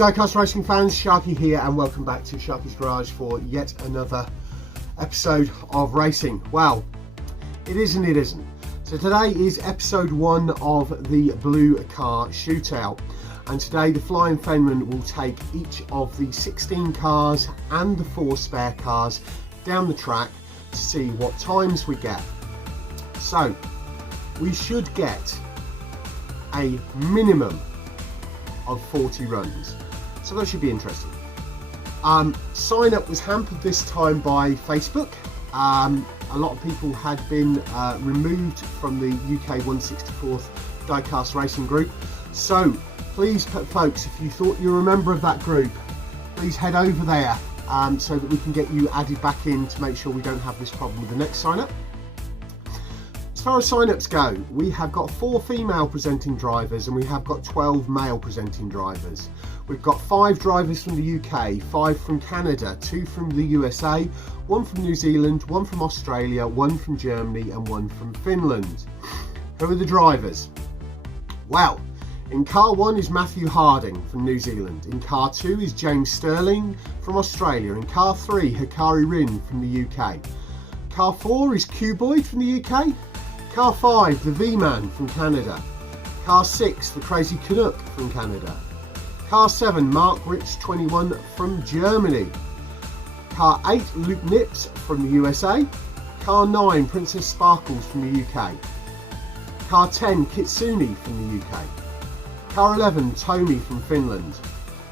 Diecast racing fans, Sharky here and welcome back to Sharky's Garage for yet another episode of racing. Well, it is and it isn't. So today is episode 1 of the Blue Car Shootout, and today the Flying Fenman will take each of the 16 cars and the 4 spare cars down the track to see what times we get. So we should get a minimum of 40 runs, so that should be interesting. Sign up was hampered this time by Facebook. A lot of people had been removed from the UK 164th Diecast Racing group, so please folks, if you thought you were a member of that group, please head over there so that we can get you added back in to make sure we don't have this problem with the next sign up. As far as sign-ups go, we have got 4 female presenting drivers and we have got 12 male presenting drivers. We've got 5 drivers from the UK, 5 from Canada, 2 from the USA, 1 from New Zealand, 1 from Australia, 1 from Germany and 1 from Finland. Who are the drivers? Well, in car 1 is Matthew Harding from New Zealand. In car 2 is James Sterling from Australia. In car 3, Hikari Rin from the UK. Car 4 is Cuboid from the UK. Car 5, the V-Man from Canada. Car 6, the Crazy Canuck from Canada. Car 7, Mark Rich 21 from Germany. Car 8, Luke Nips from the USA. Car 9, Princess Sparkles from the UK. Car 10, Kitsune from the UK. Car 11, Tomi from Finland.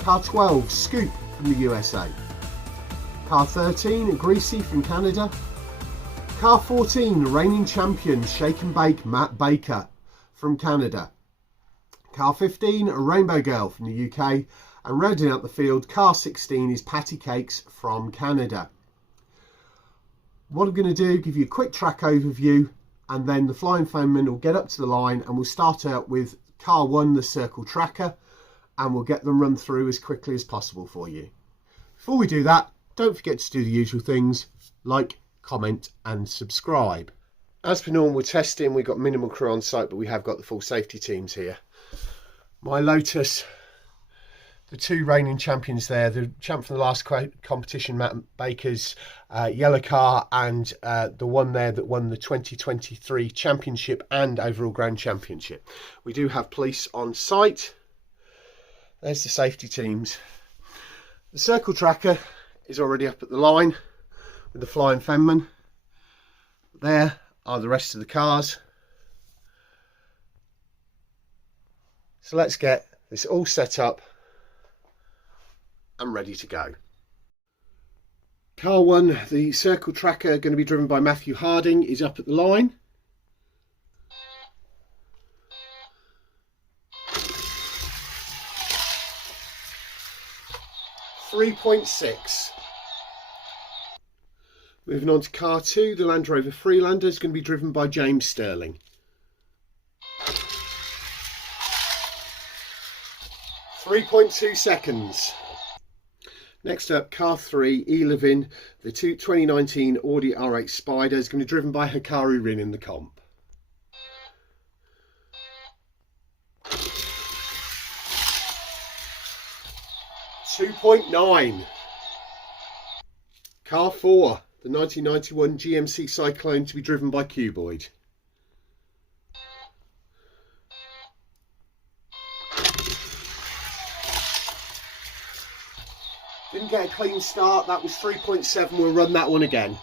Car 12, Scoop from the USA. Car 13, Greasy from Canada. Car 14, reigning champion Shake and Bake Matt Baker from Canada. Car 15, Rainbow Girl from the UK. And rounding out the field, car 16 is Patty Cakes from Canada. What I'm going to do, give you a quick track overview, and then the Flying Fenman will get up to the line and we'll start out with car 1, the Circle Tracker, and we'll get them run through as quickly as possible for you. Before we do that, don't forget to do the usual things like comment and subscribe. As per normal testing, we've got minimal crew on site, but we have got the full safety teams here. My Lotus, the 2 reigning champions there, the champ from the last competition, Matt Baker's yellow car, and the one there that won the 2023 championship and overall grand championship. We do have police on site. There's the safety teams. The Circle Tracker is already up at the line with the Flying Fenman. There are the rest of the cars. So let's get this all set up and ready to go. Car 1, the Circle Tracker, going to be driven by Matthew Harding, is up at the line. .6. Moving on to car 2, the Land Rover Freelander is going to be driven by James Sterling. 3.2 seconds. Next up, car 3, Elevin, the 2019 Audi R8 Spider is going to be driven by Hikari Rin in the comp. 2.9. Car 4, the 1991 GMC Cyclone to be driven by Cuboid. Didn't get a clean start, that was 3.7, we'll run that one again.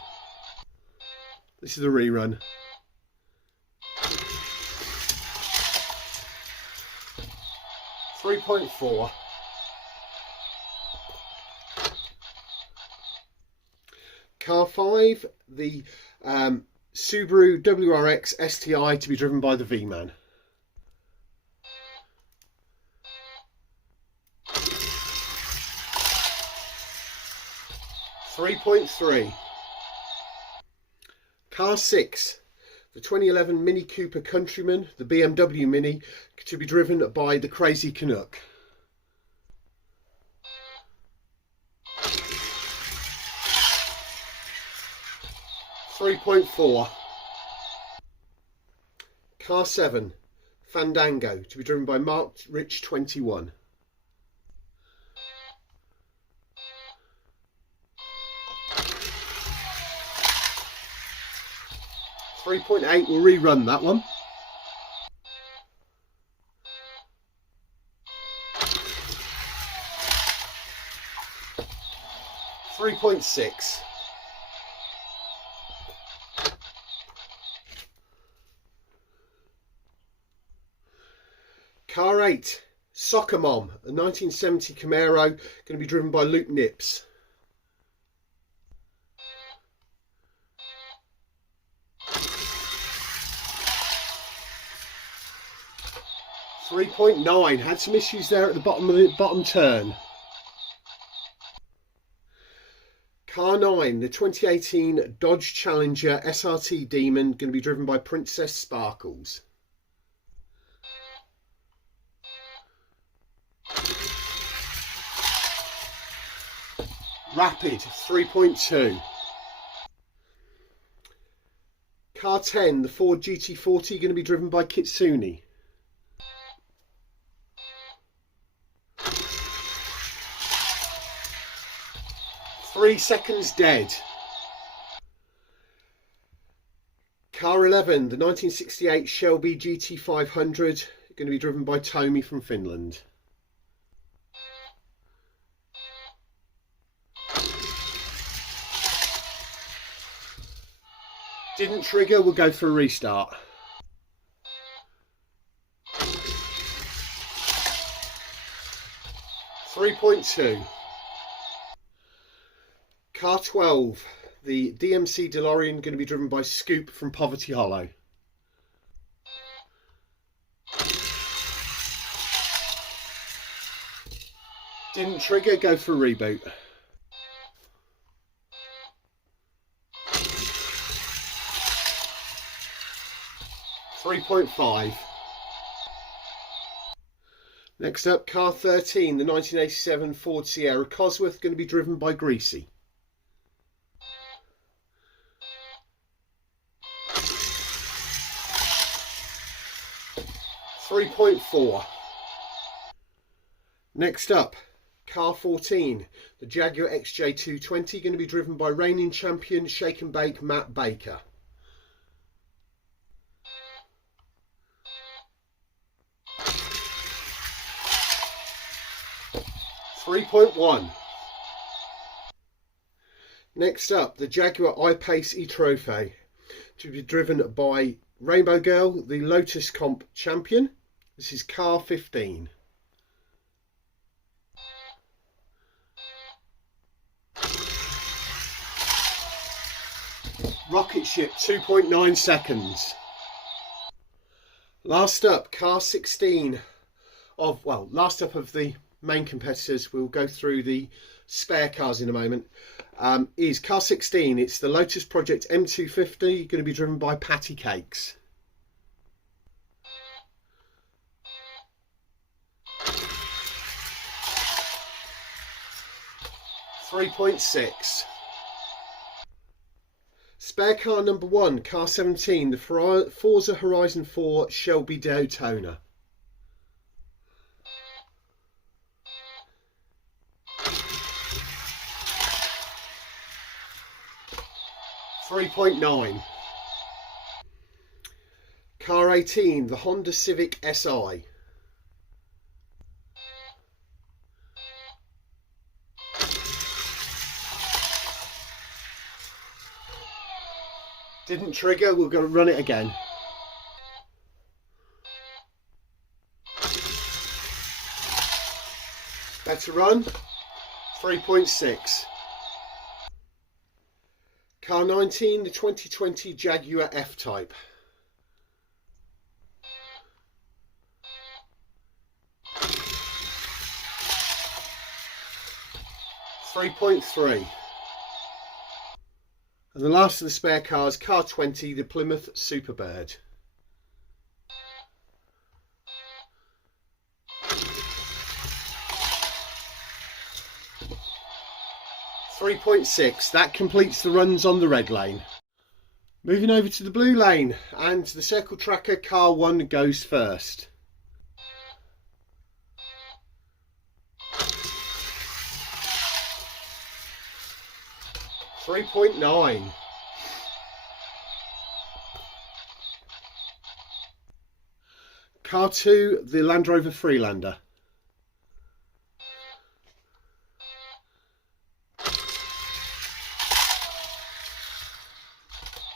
This is a rerun. .4. Car 5, the Subaru WRX STI to be driven by the V-Man. .3. Car 6, the 2011 Mini Cooper Countryman, the BMW Mini, to be driven by the Crazy Canuck. 3.4. Car 7, Fandango, to be driven by Mark Rich 21. 3.8, we'll rerun that one. .6. Car 8, Soccer Mom, a 1970 Camaro, going to be driven by Luke Nips. .9, had some issues there at the bottom of the bottom turn. Car 9, the 2018 Dodge Challenger SRT Demon, going to be driven by Princess Sparkles. Rapid, 3.2. Car 10, the Ford GT40, going to be driven by Kitsune. Three seconds dead. Car 11, the 1968 Shelby GT500, going to be driven by Tomi from Finland. Didn't trigger, we'll go for a restart. .2. Car 12, the DMC DeLorean, going to be driven by Scoop from Poverty Hollow. Didn't trigger, go for a reboot. .5. Next up, car 13, the 1987 Ford Sierra Cosworth, going to be driven by Greasy. .4. Next up, car 14, the Jaguar XJ220, going to be driven by reigning champion Shake and Bake Matt Baker. .1. Next up, the Jaguar I-Pace E-Trophy, to be driven by Rainbow Girl, the Lotus Comp champion. This is car 15. Rocket Ship, 2.9 seconds. Last up, car 16 of, well, last up of the main competitors, we'll go through the spare cars in a moment, is car 16. It's the Lotus Project M250, going to be driven by Patty Cakes. .6. Spare car number 1, car 17, the Forza Horizon 4 Shelby Daytona. .9. Car 18, the Honda Civic SI. Didn't trigger, we're going to run it again. Better run. 3.6. Car 19, the 2020 Jaguar F-Type. .3. And the last of the spare cars, car 20, the Plymouth Superbird. .6. That completes the runs on the red lane. Moving over to the blue lane, and the Circle Tracker car 1 goes first. .9. Car 2, the Land Rover Freelander.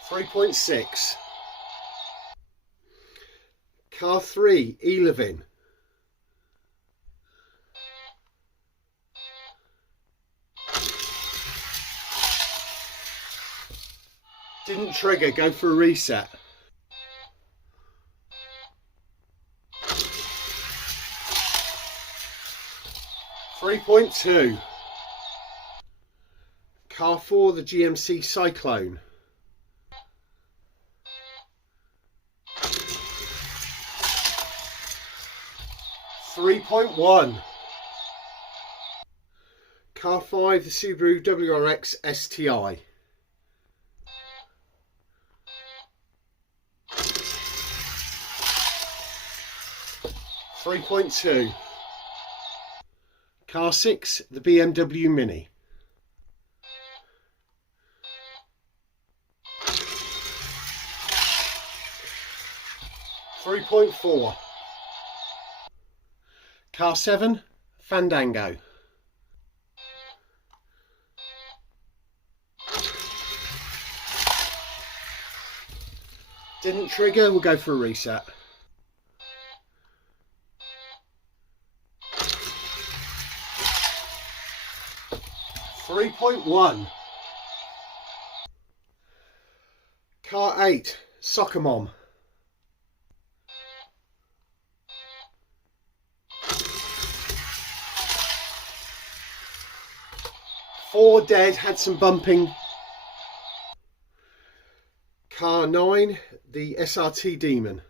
£3.6. Car 3, Elevin. Didn't trigger, go for a reset. £3.2. Car 4, the GMC Cyclone. £3.1. Car 5, the Subaru WRX STI. £3.2. Car 6, the BMW Mini. £3.4. Car 7, Fandango. Didn't trigger, we'll go for a reset. £3.1. Car 8, Soccer Mom. Four dead, had some bumping. Car 9, the SRT Demon.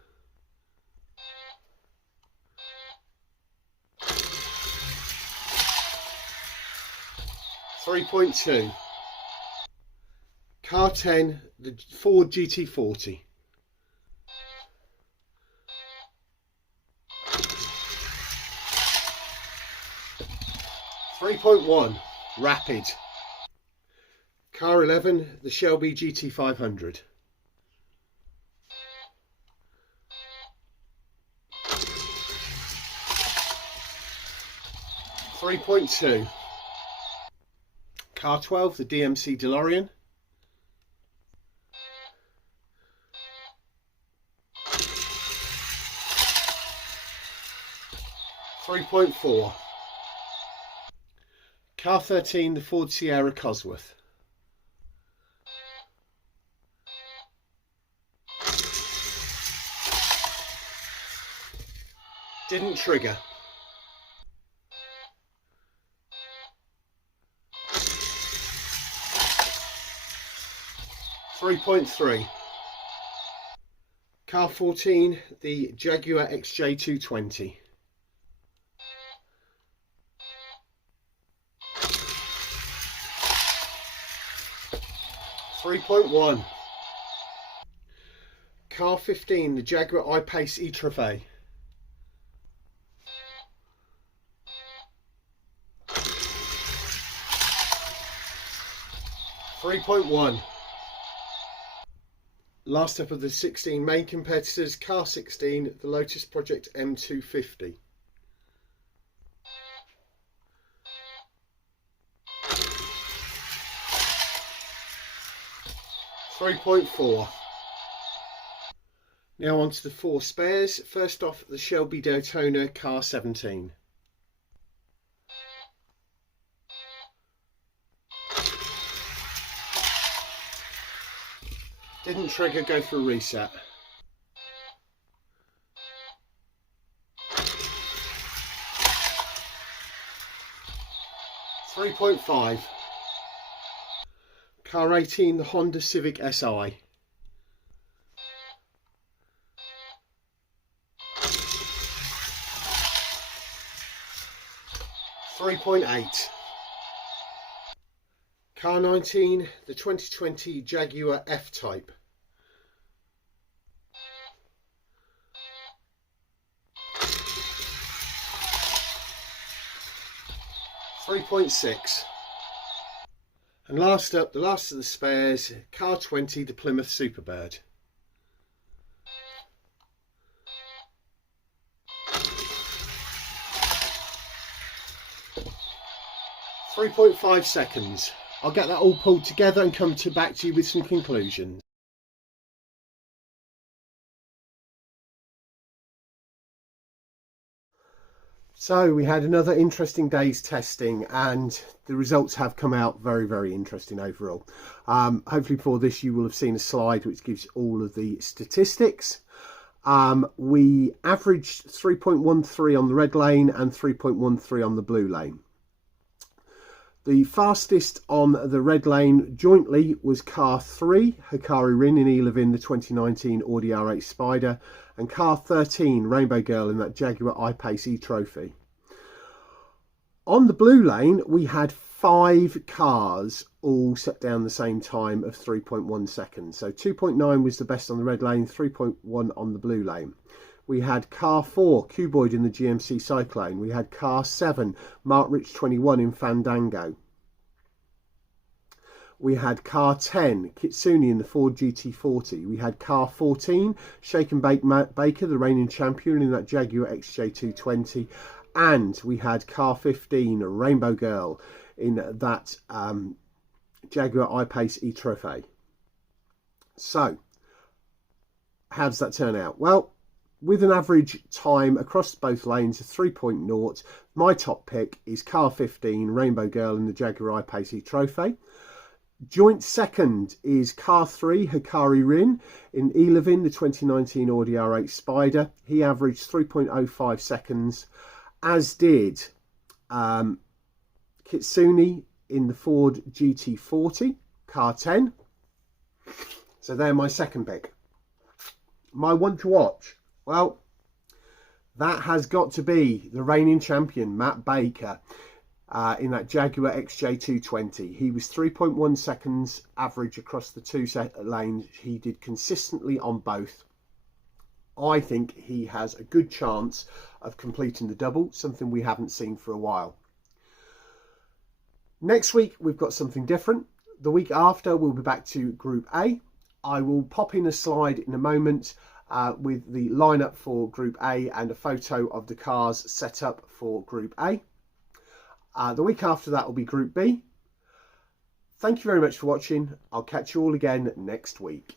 £3.2. Car 10, the Ford GT40. £3.1. Rapid. Car 11, the Shelby GT500. £3.2. Car 12, the DMC DeLorean. £3.4. Car 13, the Ford Sierra Cosworth. Didn't trigger. £3.3. Car 14, the Jaguar XJ220. £3.1. Car 15, the Jaguar I-Pace e-Trofeo. £3.1. Last up of the 16 main competitors, car 16, the Lotus Project M250. £3.4. Now on to the four spares. First off, the Shelby Daytona car 17. Didn't trigger, go for a reset. £3.5. Car 18, the Honda Civic Si. £3.8. Car 19, the 2020 Jaguar F-Type. £3.6. And last up, the last of the spares, car 20, the Plymouth Superbird. 3.5 seconds. I'll get that all pulled together and come back to you with some conclusions. So we had another interesting day's testing, and the results have come out very, very interesting overall. Hopefully for this you will have seen a slide which gives all of the statistics. We averaged 3.13 on the red lane and 3.13 on the blue lane. The fastest on the red lane jointly was car 3, Hikari Rin in Elevin, the 2019 Audi R8 Spider, and car 13, Rainbow Girl in that Jaguar I-Pace E-Trophy. On the blue lane, we had 5 cars all set down the same time of 3.1 seconds. So 2.9 was the best on the red lane, 3.1 on the blue lane. We had car 4, Cuboid in the GMC Cyclone. We had car 7, Mark Rich 21 in Fandango. We had car 10, Kitsune in the Ford GT40. We had car 14, Shake and Bake Baker, the reigning champion in that Jaguar XJ220. And we had car 15, Rainbow Girl in that Jaguar I-Pace E-Trophy. So, how does that turn out? Well, with an average time across both lanes of 3.0, my top pick is car 15, Rainbow Girl in the Jaguar I-Pace E-Trophy. Joint second is car 3, Hikari Rin in Elevin, the 2019 Audi R8 Spider. He averaged 3.05 seconds, as did Kitsune in the Ford GT40, car 10. So they're my second pick. My one to watch, well, that has got to be the reigning champion, Matt Baker, in that Jaguar XJ220. He was 3.1 seconds average across the two lanes. He did consistently on both. I think he has a good chance of completing the double, something we haven't seen for a while. Next week, we've got something different. The week after, we'll be back to Group A. I will pop in a slide in a moment with the lineup for Group A and a photo of the cars set up for Group A. The week after that will be Group B. Thank you very much for watching. I'll catch you all again next week.